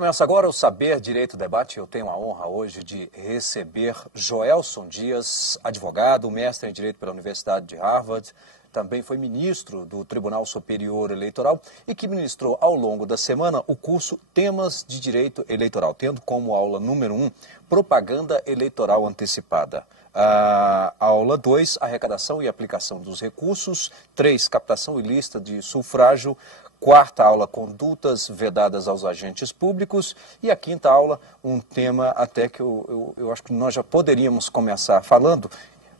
Começa agora o Saber Direito Debate. Eu tenho a honra hoje de receber Joelson Dias, advogado, mestre em Direito pela Universidade de Harvard, também foi ministro do Tribunal Superior Eleitoral e que ministrou ao longo da semana o curso Temas de Direito Eleitoral, tendo como aula número 1, Propaganda Eleitoral Antecipada. A aula 2, Arrecadação e Aplicação dos Recursos. 3, Captação ilícita de sufrágio. Quarta aula, Condutas vedadas aos agentes públicos. E a quinta aula, um tema até que eu acho que nós já poderíamos começar falando,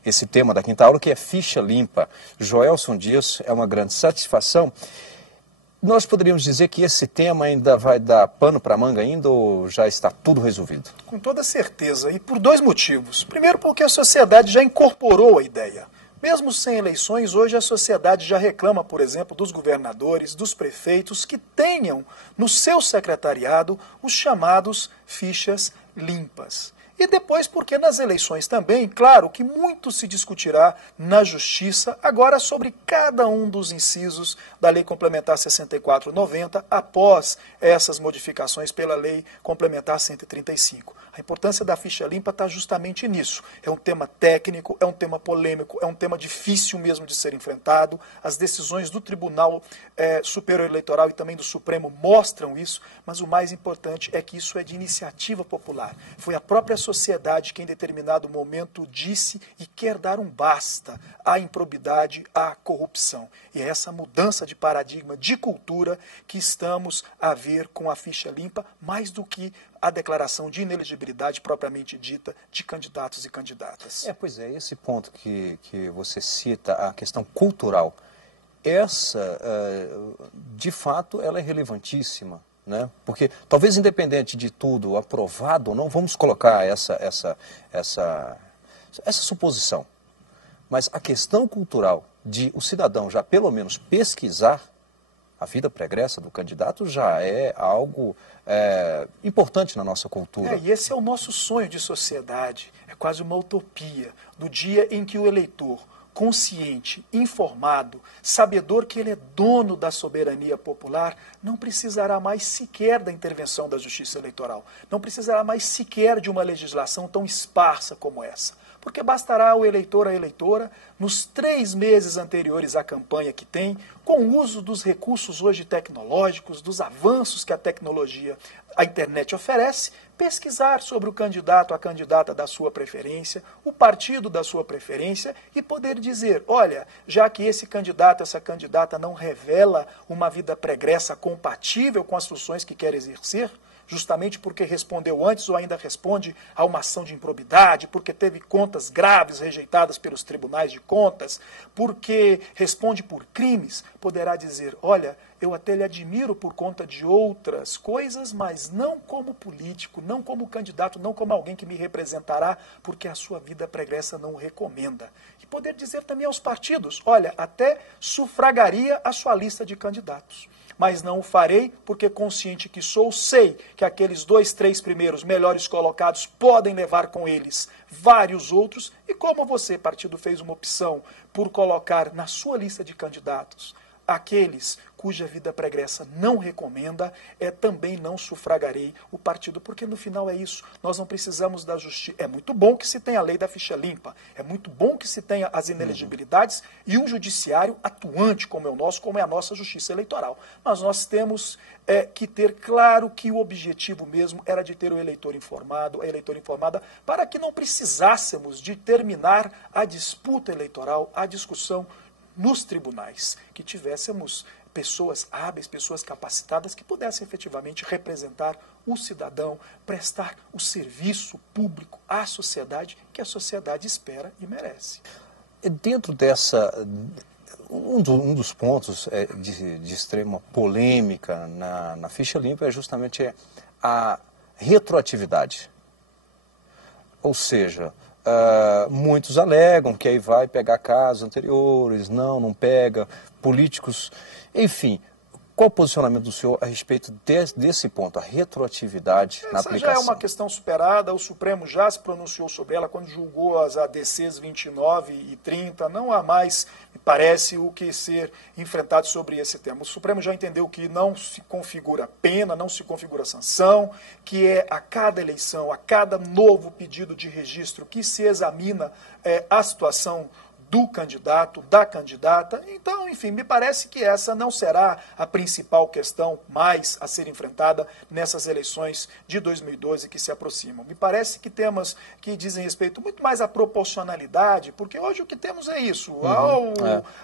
esse tema da quinta aula, que é ficha limpa. Joelson Dias, é uma grande satisfação. Nós poderíamos dizer que esse tema ainda vai dar pano para manga ainda ou já está tudo resolvido? Com toda certeza, e por dois motivos. Primeiro, porque a sociedade já incorporou a ideia. Mesmo sem eleições, hoje a sociedade já reclama, por exemplo, dos governadores, dos prefeitos, que tenham no seu secretariado os chamados fichas limpas. E depois, porque nas eleições também, claro que muito se discutirá na Justiça agora sobre cada um dos incisos da Lei Complementar 64/90 após essas modificações pela Lei Complementar 135. A importância da ficha limpa está justamente nisso. É um tema técnico, é um tema polêmico, é um tema difícil mesmo de ser enfrentado. As decisões do Tribunal Superior Eleitoral e também do Supremo mostram isso, mas o mais importante é que isso é de iniciativa popular. Foi a própria sociedade que em determinado momento disse e quer dar um basta à improbidade, à corrupção. E é essa mudança de paradigma, de cultura, que estamos a ver com a ficha limpa, mais do que a declaração de inelegibilidade propriamente dita de candidatos e candidatas. Pois é, esse ponto que você cita, a questão cultural, essa, de fato, ela é relevantíssima, né? Porque talvez independente de tudo, aprovado ou não, vamos colocar essa suposição, mas a questão cultural de o cidadão já pelo menos pesquisar a vida pregressa do candidato já é algo importante na nossa cultura. E esse é o nosso sonho de sociedade, é quase uma utopia, do dia em que o eleitor, consciente, informado, sabedor que ele é dono da soberania popular, não precisará mais sequer da intervenção da Justiça Eleitoral, não precisará mais sequer de uma legislação tão esparsa como essa. Porque bastará o eleitor, a eleitora, nos 3 meses anteriores à campanha que tem, com o uso dos recursos hoje tecnológicos, dos avanços que a tecnologia, a internet oferece, pesquisar sobre o candidato, a candidata da sua preferência, o partido da sua preferência e poder dizer, olha, já que esse candidato, essa candidata não revela uma vida pregressa compatível com as funções que quer exercer, justamente porque respondeu antes ou ainda responde a uma ação de improbidade, porque teve contas graves rejeitadas pelos tribunais de contas, porque responde por crimes, poderá dizer, olha, eu até lhe admiro por conta de outras coisas, mas não como político, não como candidato, não como alguém que me representará, porque a sua vida pregressa não o recomenda. E poder dizer também aos partidos, olha, até sufragaria a sua lista de candidatos. Mas não o farei, porque consciente que sou, sei que aqueles 2, 3 primeiros melhores colocados podem levar com eles vários outros, e como você, partido, fez uma opção por colocar na sua lista de candidatos aqueles cuja vida pregressa não recomenda, também não sufragarei o partido, porque no final é isso, nós não precisamos da justiça. É muito bom que se tenha a lei da ficha limpa, é muito bom que se tenha as inelegibilidades e um judiciário atuante como é o nosso, como é a nossa justiça eleitoral. Mas nós temos que ter claro que o objetivo mesmo era de ter o eleitor informado, a eleitora informada, para que não precisássemos de terminar a disputa eleitoral, a discussão nos tribunais, que tivéssemos pessoas hábeis, pessoas capacitadas que pudessem efetivamente representar o cidadão, prestar o serviço público à sociedade que a sociedade espera e merece. Dentro dessa, um dos pontos de extrema polêmica na ficha limpa é justamente a retroatividade. Ou seja, muitos alegam que aí vai pegar casos anteriores, não pega, políticos, enfim. Qual o posicionamento do senhor a respeito desse ponto, a retroatividade na aplicação? Essa já é uma questão superada, o Supremo já se pronunciou sobre ela quando julgou as ADCs 29 e 30, não há mais, me parece, o que ser enfrentado sobre esse tema. O Supremo já entendeu que não se configura pena, não se configura sanção, que é a cada eleição, a cada novo pedido de registro que se examina a situação do candidato, da candidata. Então, enfim, me parece que essa não será a principal questão mais a ser enfrentada nessas eleições de 2012 que se aproximam. Me parece que temas que dizem respeito muito mais à proporcionalidade, porque hoje o que temos é isso.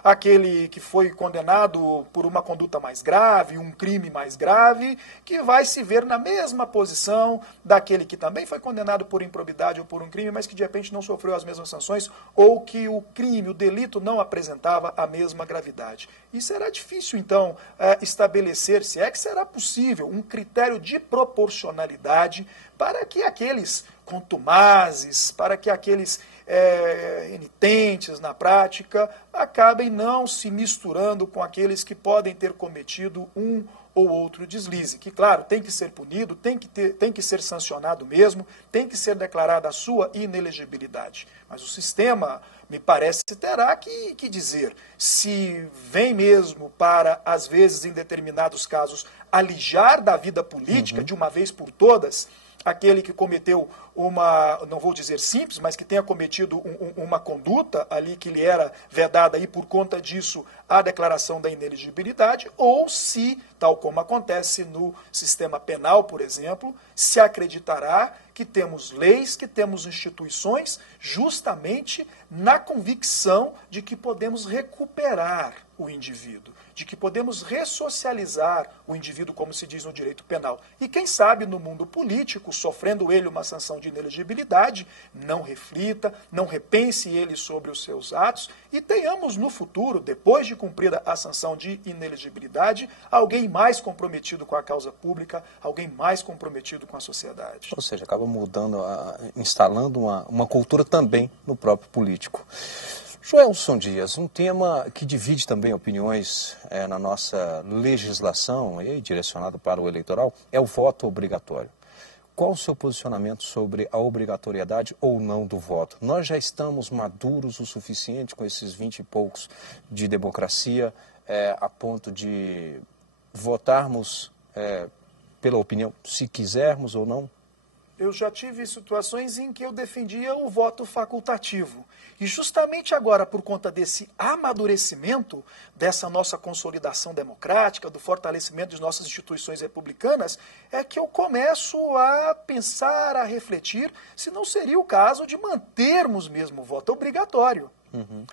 Aquele que foi condenado por uma conduta mais grave, um crime mais grave, que vai se ver na mesma posição daquele que também foi condenado por improbidade ou por um crime, mas que de repente não sofreu as mesmas sanções, ou que o crime, o delito não apresentava a mesma gravidade. E será difícil, então, estabelecer, se é que será possível, um critério de proporcionalidade para que aqueles contumazes, para que aqueles renitentes na prática acabem não se misturando com aqueles que podem ter cometido um ou outro deslize, que, claro, tem que ser punido, tem que ser sancionado mesmo, tem que ser declarada a sua inelegibilidade. Mas o sistema, me parece, terá que dizer se vem mesmo para, às vezes, em determinados casos, alijar da vida política de uma vez por todas aquele que cometeu uma, não vou dizer simples, mas que tenha cometido uma conduta ali que lhe era vedada e por conta disso a declaração da inelegibilidade, ou se, tal como acontece no sistema penal, por exemplo, se acreditará que temos leis, que temos instituições, justamente na convicção de que podemos recuperar o indivíduo, de que podemos ressocializar o indivíduo, como se diz no direito penal. E quem sabe no mundo político, sofrendo ele uma sanção de inelegibilidade, não reflita, não repense ele sobre os seus atos e tenhamos no futuro, depois de cumprida a sanção de inelegibilidade, alguém mais comprometido com a causa pública, alguém mais comprometido com a sociedade. Ou seja, acaba mudando, instalando uma cultura também no próprio político. Joelson Dias, um tema que divide também opiniões na nossa legislação e direcionado para o eleitoral é o voto obrigatório. Qual o seu posicionamento sobre a obrigatoriedade ou não do voto? Nós já estamos maduros o suficiente com esses 20 e poucos de democracia a ponto de votarmos pela opinião, se quisermos ou não? Eu já tive situações em que eu defendia o voto facultativo. E justamente agora, por conta desse amadurecimento, dessa nossa consolidação democrática, do fortalecimento de nossas instituições republicanas, é que eu começo a pensar, a refletir, se não seria o caso de mantermos mesmo o voto obrigatório.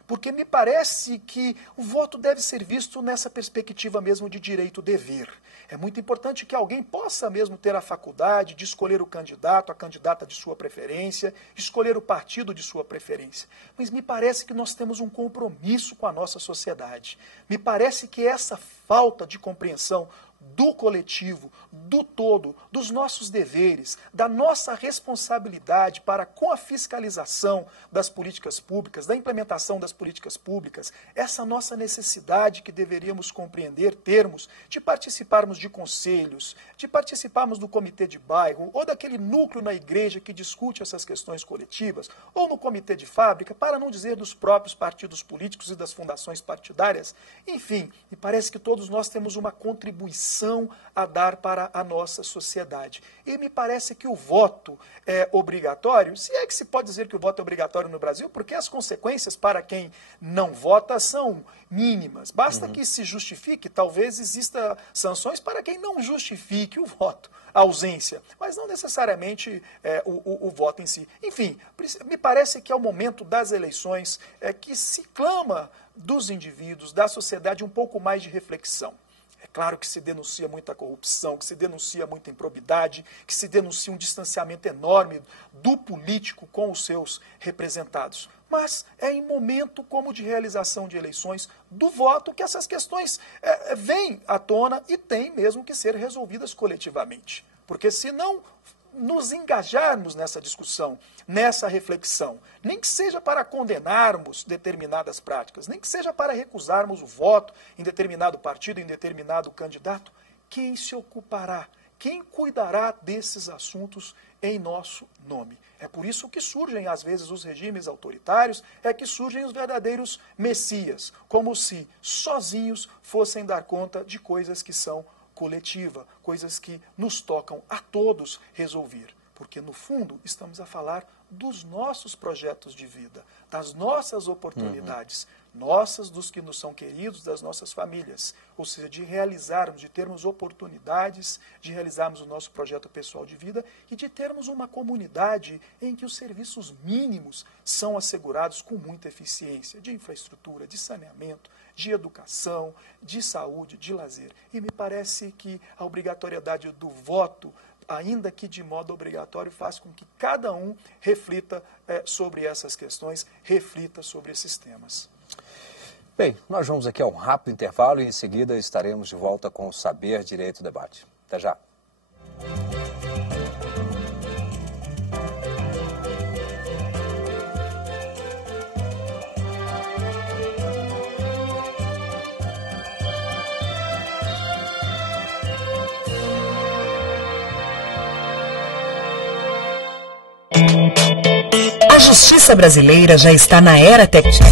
Porque me parece que o voto deve ser visto nessa perspectiva mesmo de direito-dever. É muito importante que alguém possa mesmo ter a faculdade de escolher o candidato, a candidata de sua preferência, escolher o partido de sua preferência. Mas me parece que nós temos um compromisso com a nossa sociedade. Me parece que essa falta de compreensão do coletivo, do todo, dos nossos deveres, da nossa responsabilidade para com a fiscalização das políticas públicas, da implementação das políticas públicas, essa nossa necessidade que deveríamos compreender, termos, de participarmos de conselhos, de participarmos do comitê de bairro, ou daquele núcleo na igreja que discute essas questões coletivas, ou no comitê de fábrica, para não dizer dos próprios partidos políticos e das fundações partidárias. Enfim, me parece que todos nós temos uma contribuição a dar para a nossa sociedade. E me parece que o voto é obrigatório, se é que se pode dizer que o voto é obrigatório no Brasil, porque as consequências para quem não vota são mínimas. Basta que se justifique, talvez exista sanções para quem não justifique o voto, a ausência, mas não necessariamente o voto em si. Enfim, me parece que é o momento das eleições que se clama dos indivíduos, da sociedade, um pouco mais de reflexão. É claro que se denuncia muita corrupção, que se denuncia muita improbidade, que se denuncia um distanciamento enorme do político com os seus representados. Mas é em momento como de realização de eleições do voto que essas questões vêm à tona e têm mesmo que ser resolvidas coletivamente. Porque se não nos engajarmos nessa discussão, nessa reflexão. Nem que seja para condenarmos determinadas práticas, nem que seja para recusarmos o voto em determinado partido, em determinado candidato. Quem se ocupará? Quem cuidará desses assuntos em nosso nome? É por isso que surgem, às vezes, os regimes autoritários, é que surgem os verdadeiros messias, como se sozinhos fossem dar conta de coisas que são coletiva, coisas que nos tocam a todos resolver. Porque, no fundo, estamos a falar dos nossos projetos de vida, das nossas oportunidades, nossas, dos que nos são queridos, das nossas famílias. Ou seja, de realizarmos, de termos oportunidades, de realizarmos o nosso projeto pessoal de vida e de termos uma comunidade em que os serviços mínimos são assegurados com muita eficiência, de infraestrutura, de saneamento, de educação, de saúde, de lazer. E me parece que a obrigatoriedade do voto, ainda que de modo obrigatório, faz com que cada um reflita sobre essas questões, reflita sobre esses temas. Bem, nós vamos aqui a um rápido intervalo e em seguida estaremos de volta com o Saber Direito Debate. Até já. A justiça brasileira já está na era tecnológica.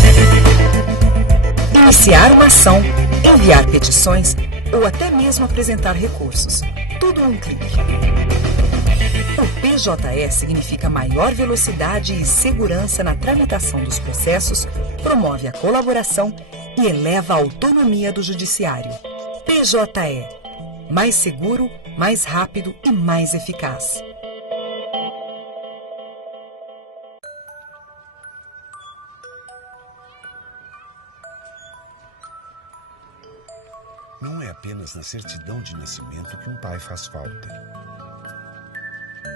Iniciar uma ação, enviar petições ou até mesmo apresentar recursos. Tudo num clique. O PJE significa maior velocidade e segurança na tramitação dos processos, promove a colaboração e eleva a autonomia do judiciário. PJE. Mais seguro, mais rápido e mais eficaz. Não é apenas na certidão de nascimento que um pai faz falta.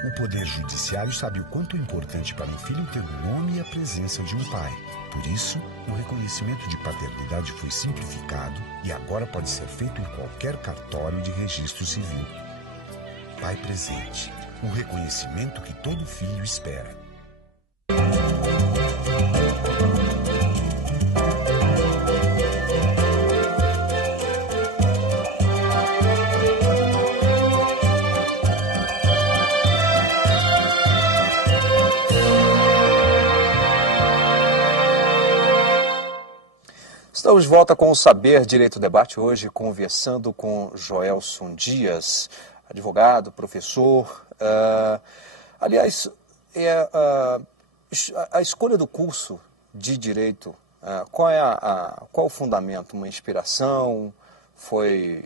O Poder Judiciário sabe o quanto é importante para um filho ter o nome e a presença de um pai. Por isso, o reconhecimento de paternidade foi simplificado e agora pode ser feito em qualquer cartório de registro civil. Pai presente, o reconhecimento que todo filho espera. Estamos de volta com o Saber Direito Debate, hoje conversando com Joelson Dias, advogado, professor. Aliás, a escolha do curso de Direito, qual o fundamento? Uma inspiração? Foi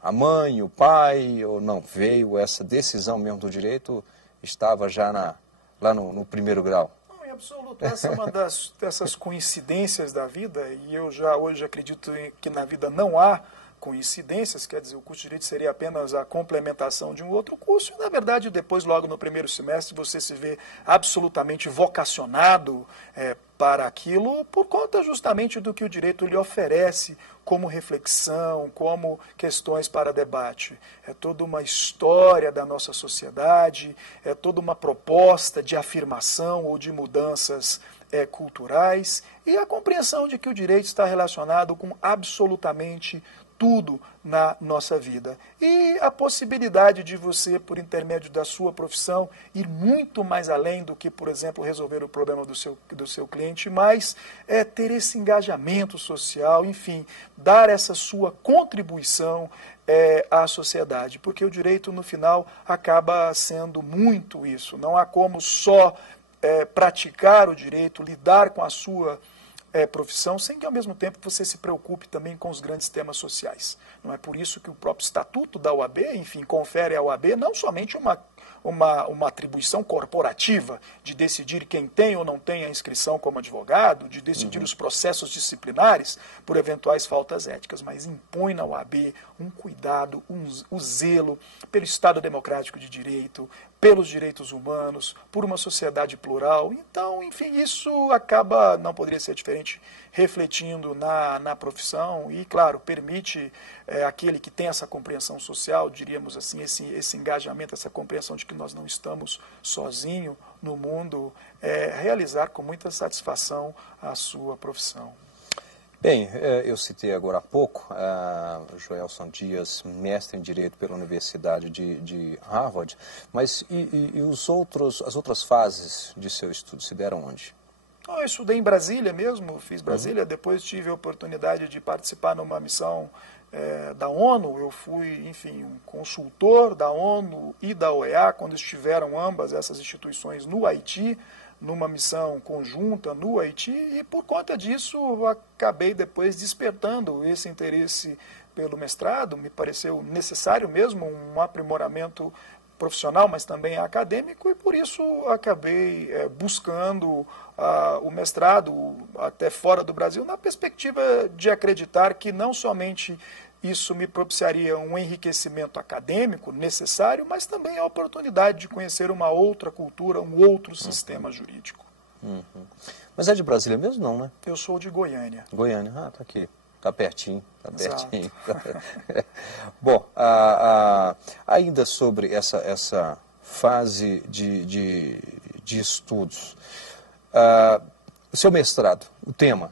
a mãe, o pai, ou não veio? Essa decisão mesmo do direito estava já lá no primeiro grau? Absoluto. Essa é uma dessas coincidências da vida, e eu já hoje acredito que na vida não há coincidências, quer dizer, o curso de Direito seria apenas a complementação de um outro curso, e na verdade depois, logo no primeiro semestre, você se vê absolutamente vocacionado para aquilo, por conta justamente do que o direito lhe oferece como reflexão, como questões para debate. É toda uma história da nossa sociedade, é toda uma proposta de afirmação ou de mudanças culturais, e a compreensão de que o direito está relacionado com absolutamente tudo na nossa vida. E a possibilidade de você, por intermédio da sua profissão, ir muito mais além do que, por exemplo, resolver o problema do seu cliente, mas ter esse engajamento social, enfim, dar essa sua contribuição à sociedade. Porque o direito, no final, acaba sendo muito isso. Não há como só praticar o direito, lidar com a sua profissão, sem que ao mesmo tempo você se preocupe também com os grandes temas sociais. Não é por isso que o próprio estatuto da OAB, enfim, confere à OAB não somente uma atribuição corporativa de decidir quem tem ou não tem a inscrição como advogado, de decidir os processos disciplinares por eventuais faltas éticas, mas impõe na OAB um cuidado, um zelo pelo Estado democrático de direito, pelos direitos humanos, por uma sociedade plural. Então, enfim, isso acaba, não poderia ser diferente, refletindo na profissão e, claro, permite aquele que tem essa compreensão social, diríamos assim, esse engajamento, essa compreensão sensação de que nós não estamos sozinhos no mundo, realizar com muita satisfação a sua profissão. Bem, eu citei agora há pouco Joelson Dias, mestre em Direito pela Universidade de Harvard, mas as outras fases de seu estudo se deram onde? Eu estudei em Brasília mesmo, fiz Brasília, depois tive a oportunidade de participar numa missão da ONU. Eu fui, enfim, um consultor da ONU e da OEA, quando estiveram ambas essas instituições no Haiti, numa missão conjunta no Haiti, e por conta disso acabei depois despertando esse interesse pelo mestrado. Me pareceu necessário mesmo um aprimoramento profissional, mas também acadêmico, e por isso acabei buscando o mestrado até fora do Brasil, na perspectiva de acreditar que não somente isso me propiciaria um enriquecimento acadêmico necessário, mas também a oportunidade de conhecer uma outra cultura, um outro sistema jurídico. Mas é de Brasília mesmo, não, né? Eu sou de Goiânia. Goiânia, tá aqui. Tá pertinho, tá Exato. pertinho. Bom, ainda sobre essa fase de estudos, o seu mestrado, o tema,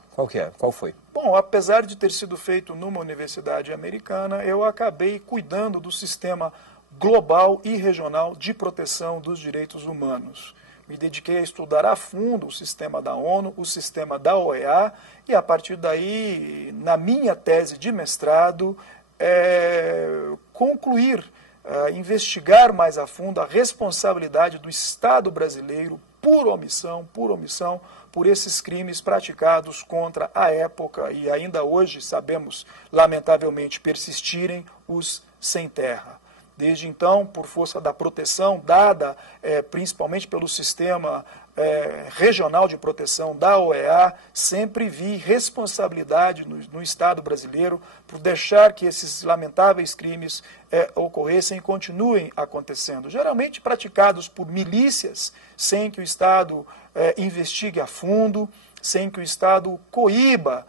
qual foi? Bom, apesar de ter sido feito numa universidade americana, eu acabei cuidando do sistema global e regional de proteção dos direitos humanos. Me dediquei a estudar a fundo o sistema da ONU, o sistema da OEA, e a partir daí, na minha tese de mestrado, concluir, investigar mais a fundo a responsabilidade do Estado brasileiro por omissão, por esses crimes praticados contra a época e ainda hoje, sabemos, lamentavelmente, persistirem os sem terra. Desde então, por força da proteção dada principalmente pelo sistema regional de proteção da OEA, sempre vi responsabilidade no Estado brasileiro por deixar que esses lamentáveis crimes ocorressem e continuem acontecendo. Geralmente praticados por milícias, sem que o Estado investigue a fundo, sem que o Estado coíba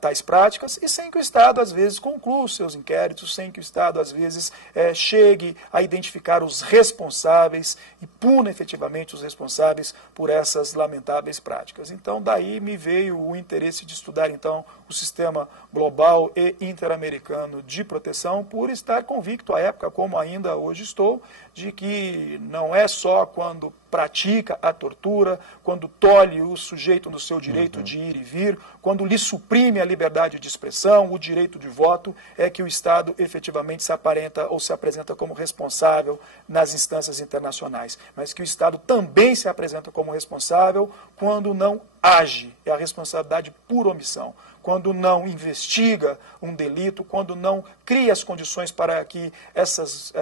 tais práticas e sem que o Estado, às vezes, conclua os seus inquéritos, sem que o Estado, às vezes, chegue a identificar os responsáveis e puna efetivamente os responsáveis por essas lamentáveis práticas. Então, daí me veio o interesse de estudar, então, o sistema global e interamericano de proteção, por estar convicto à época, como ainda hoje estou, de que não é só quando pratica a tortura, quando tolhe o sujeito no seu direito de ir e vir, quando lhe suprime a liberdade de expressão, o direito de voto, é que o Estado efetivamente se aparenta ou se apresenta como responsável nas instâncias internacionais. Mas que o Estado também se apresenta como responsável quando não age, é a responsabilidade por omissão. Quando não investiga um delito, quando não cria as condições para que essas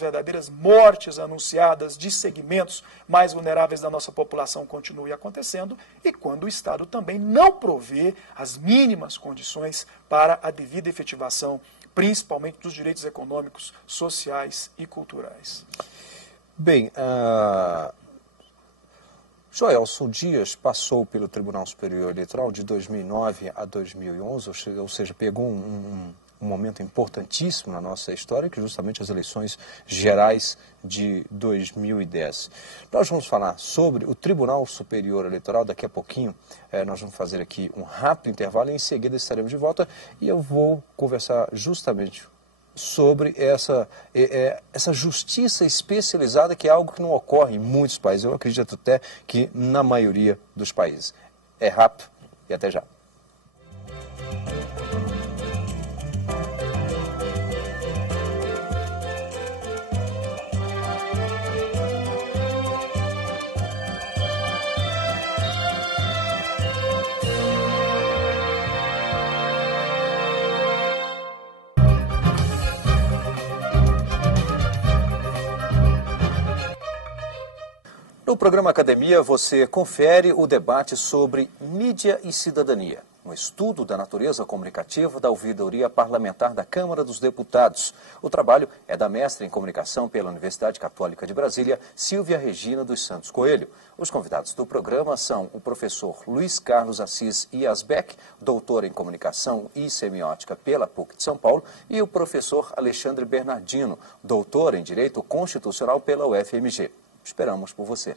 verdadeiras mortes anunciadas de segmentos mais vulneráveis da nossa população continuem acontecendo, e quando o Estado também não provê as mínimas condições para a devida efetivação, principalmente dos direitos econômicos, sociais e culturais. Bem, Joelson Dias passou pelo Tribunal Superior Eleitoral de 2009 a 2011, ou seja, pegou um momento importantíssimo na nossa história, que justamente as eleições gerais de 2010. Nós vamos falar sobre o Tribunal Superior Eleitoral daqui a pouquinho. Nós vamos fazer aqui um rápido intervalo e em seguida estaremos de volta e eu vou conversar justamente sobre essa justiça especializada, que é algo que não ocorre em muitos países. Eu acredito até que na maioria dos países. É rápido e até já. No programa Academia, você confere o debate sobre mídia e cidadania. no estudo da natureza comunicativa da ouvidoria parlamentar da Câmara dos Deputados. O trabalho é da mestra em comunicação pela Universidade Católica de Brasília, Silvia Regina dos Santos Coelho. Os convidados do programa são o professor Luiz Carlos Assis Iasbeck, doutor em comunicação e semiótica pela PUC de São Paulo, e o professor Alexandre Bernardino, doutor em direito constitucional pela UFMG. Esperamos por você.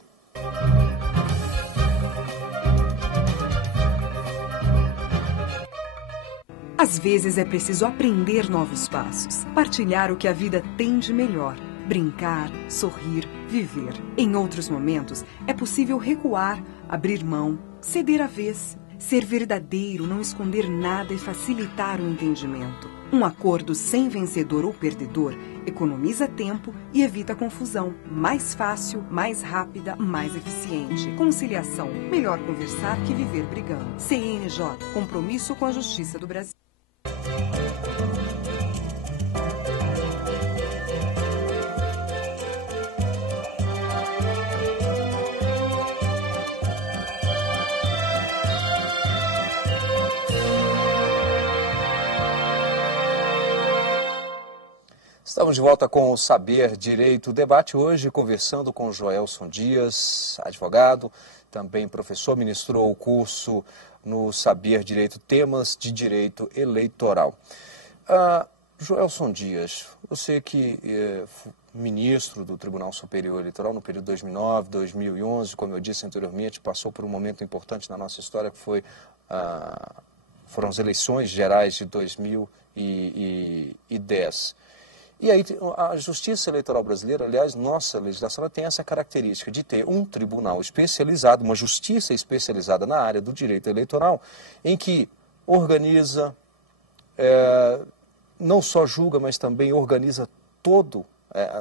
Às vezes é preciso aprender novos passos, partilhar o que a vida tem de melhor, brincar, sorrir, viver. Em outros momentos, é possível recuar, abrir mão, ceder a vez, ser verdadeiro, não esconder nada e facilitar o entendimento. Um acordo sem vencedor ou perdedor economiza tempo e evita confusão. Mais fácil, mais rápida, mais eficiente. Conciliação. Melhor conversar que viver brigando. CNJ. Compromisso com a Justiça do Brasil. Estamos de volta com o Saber Direito Debate, hoje conversando com Joelson Dias, advogado, também professor, ministrou o curso no Saber Direito, temas de direito eleitoral. Joelson Dias, você que é ministro do Tribunal Superior Eleitoral no período 2009, 2011, como eu disse anteriormente, passou por um momento importante na nossa história que foram as eleições gerais de 2010. E aí a Justiça Eleitoral brasileira, aliás, nossa legislação tem essa característica de ter um tribunal especializado, uma justiça especializada na área do direito eleitoral, em que organiza, não só julga, mas também organiza todo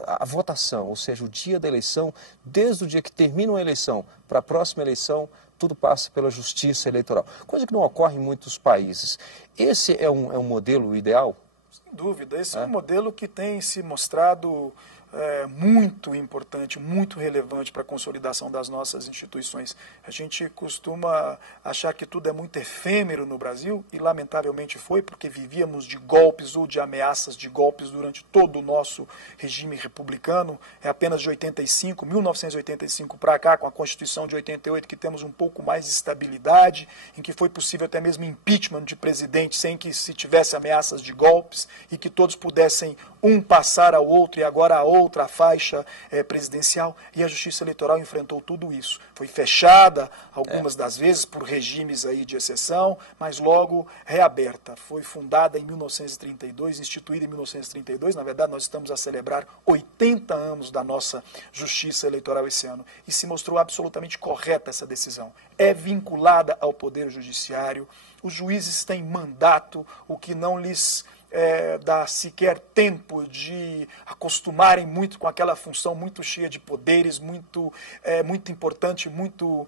a votação, ou seja, o dia da eleição, desde o dia que termina uma eleição para a próxima eleição, tudo passa pela Justiça Eleitoral, coisa que não ocorre em muitos países. Esse é um modelo ideal? Sem dúvida, esse é um modelo que tem se mostrado muito importante, muito relevante para a consolidação das nossas instituições. A gente costuma achar que tudo é muito efêmero no Brasil, e lamentavelmente foi, porque vivíamos de golpes ou de ameaças de golpes durante todo o nosso regime republicano. É apenas de 1985 para cá, com a Constituição de 88, que temos um pouco mais de estabilidade, em que foi possível até mesmo impeachment de presidente sem que se tivesse ameaças de golpes, e que todos pudessem um passar ao outro e agora a outra faixa presidencial, e a Justiça Eleitoral enfrentou tudo isso. Foi fechada algumas das vezes por regimes aí de exceção, mas logo reaberta. Foi fundada em 1932, instituída em 1932, na verdade nós estamos a celebrar 80 anos da nossa Justiça Eleitoral esse ano, e se mostrou absolutamente correta essa decisão. É vinculada ao Poder Judiciário, os juízes têm mandato, o que não lhes dá sequer tempo de acostumarem muito com aquela função muito cheia de poderes, muito importante, muito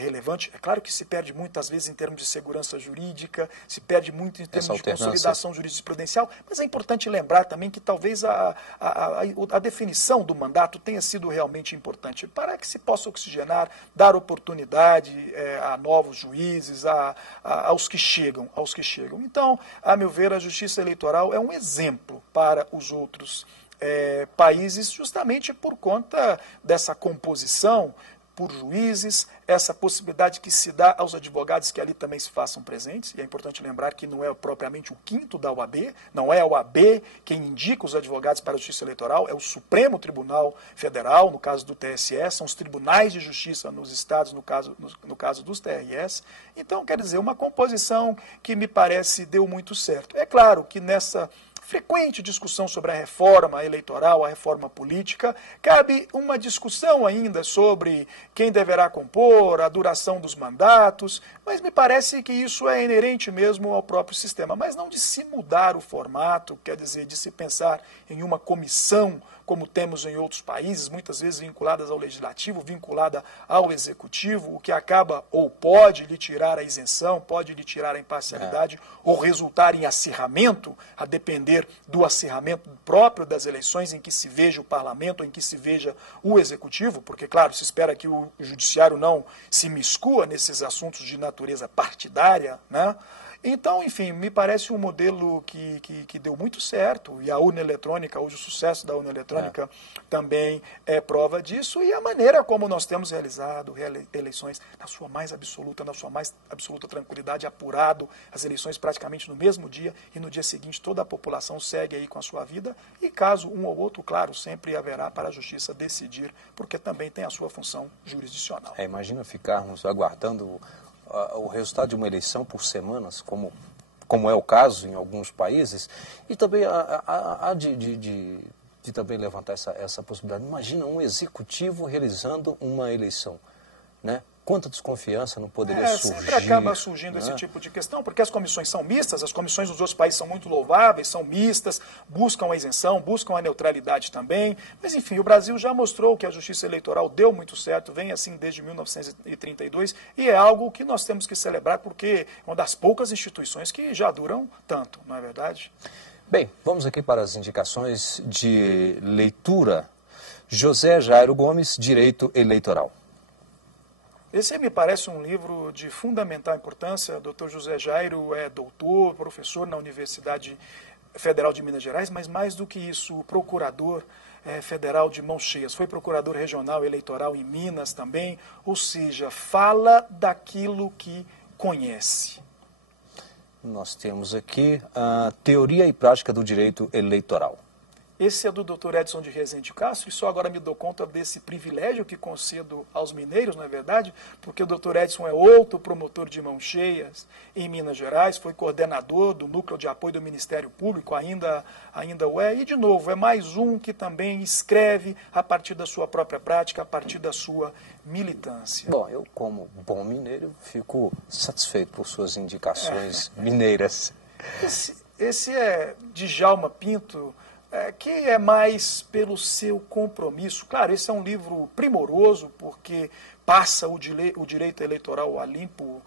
relevante. É claro que se perde muitas vezes em termos de segurança jurídica, se perde muito em termos de consolidação jurisprudencial, mas é importante lembrar também que talvez a definição do mandato tenha sido realmente importante para que se possa oxigenar, dar oportunidade a novos juízes, aos que chegam. Então, a meu ver, a Justiça Eleitoral é um exemplo para os outros países, justamente por conta dessa composição por juízes, essa possibilidade que se dá aos advogados que ali também se façam presentes, e é importante lembrar que não é propriamente o quinto da OAB, não é a OAB quem indica os advogados para a Justiça Eleitoral, é o Supremo Tribunal Federal, no caso do TSE, são os tribunais de justiça nos estados, no caso dos TRS. Então, quer dizer, uma composição que me parece deu muito certo. É claro que nessa frequente discussão sobre a reforma eleitoral, a reforma política, cabe uma discussão ainda sobre quem deverá compor, a duração dos mandatos, mas me parece que isso é inerente mesmo ao próprio sistema, mas não de se mudar o formato, quer dizer, de se pensar em uma comissão, como temos em outros países, muitas vezes vinculadas ao legislativo, vinculada ao executivo, o que acaba ou pode lhe tirar a isenção, pode lhe tirar a imparcialidade, ou resultar em acirramento, a depender depender do acirramento próprio das eleições, em que se veja o parlamento, em que se veja o executivo, porque, claro, se espera que o judiciário não se miscua nesses assuntos de natureza partidária, né? Então, enfim, me parece um modelo que deu muito certo, e a urna eletrônica, hoje o sucesso da urna eletrônica também é prova disso, e a maneira como nós temos realizado eleições na sua mais absoluta tranquilidade, apurado as eleições praticamente no mesmo dia, e no dia seguinte toda a população segue aí com a sua vida, e caso um ou outro, claro, sempre haverá para a justiça decidir, porque também tem a sua função jurisdicional. Imagina ficarmos aguardando o resultado de uma eleição por semanas, como é o caso em alguns países, e também há de também levantar essa possibilidade. Imagina um executivo realizando uma eleição, né? Quanta desconfiança não poderia surgir. Sempre acaba surgindo esse tipo de questão, porque as comissões são mistas, as comissões dos outros países são muito louváveis, são mistas, buscam a isenção, buscam a neutralidade também. Mas, enfim, o Brasil já mostrou que a justiça eleitoral deu muito certo, vem assim desde 1932, e é algo que nós temos que celebrar, porque é uma das poucas instituições que já duram tanto, não é verdade? Bem, vamos aqui para as indicações de leitura. José Jairo Gomes, Direito Eleitoral. Esse me parece um livro de fundamental importância. O Dr. José Jairo é doutor, professor na Universidade Federal de Minas Gerais, mas mais do que isso, procurador federal de mãos cheias. Foi procurador regional eleitoral em Minas também, ou seja, fala daquilo que conhece. Nós temos aqui a Teoria e Prática do Direito Eleitoral. Esse é do Dr. Edson de Rezende Castro, e só agora me dou conta desse privilégio que concedo aos mineiros, não é verdade? Porque o Dr. Edson é outro promotor de mãos cheias em Minas Gerais, foi coordenador do Núcleo de Apoio do Ministério Público, ainda o é, e de novo, é mais um que também escreve a partir da sua própria prática, a partir da sua militância. Bom, eu como bom mineiro fico satisfeito por suas indicações mineiras. Esse é Djalma Pinto, que é mais pelo seu compromisso. Claro, esse é um livro primoroso, porque passa o direito eleitoral a limpo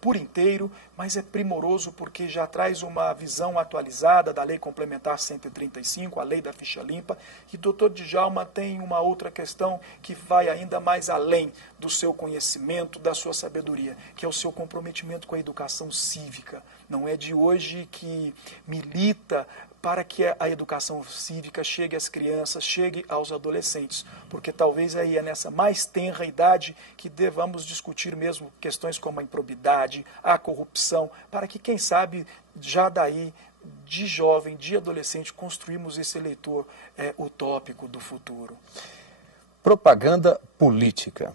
por inteiro, mas é primoroso porque já traz uma visão atualizada da Lei Complementar 135, a Lei da Ficha Limpa, e o Dr. Djalma tem uma outra questão que vai ainda mais além do seu conhecimento, da sua sabedoria, que é o seu comprometimento com a educação cívica. Não é de hoje que milita para que a educação cívica chegue às crianças, chegue aos adolescentes, porque talvez aí é nessa mais tenra idade que devamos discutir mesmo questões como a improbidade, a corrupção, para que, quem sabe, já daí, de jovem, de adolescente, construímos esse eleitor utópico do futuro. Propaganda política.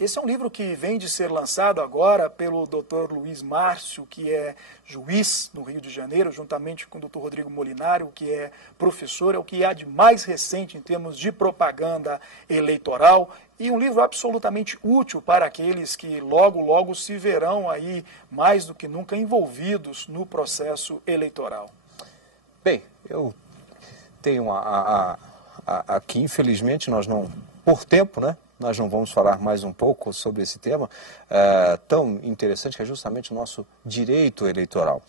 Esse é um livro que vem de ser lançado agora pelo Dr. Luiz Márcio, que é juiz no Rio de Janeiro, juntamente com o Dr. Rodrigo Molinário, que é professor, é o que há de mais recente em termos de propaganda eleitoral, e um livro absolutamente útil para aqueles que logo se verão aí mais do que nunca envolvidos no processo eleitoral. Bem, eu tenho aqui, infelizmente, nós não, por tempo, né? Nós não vamos falar mais um pouco sobre esse tema tão interessante, que é justamente o nosso direito eleitoral.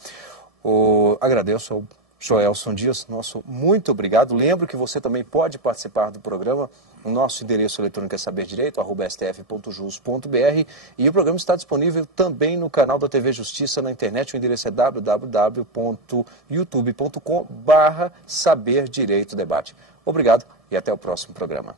Agradeço ao Joelson Dias, nosso muito obrigado. Lembro que você também pode participar do programa. O nosso endereço eletrônico é saberdireito@stf.jus.br, e o programa está disponível também no canal da TV Justiça na internet. O endereço é www.youtube.com/saberdireitodebate. Obrigado e até o próximo programa.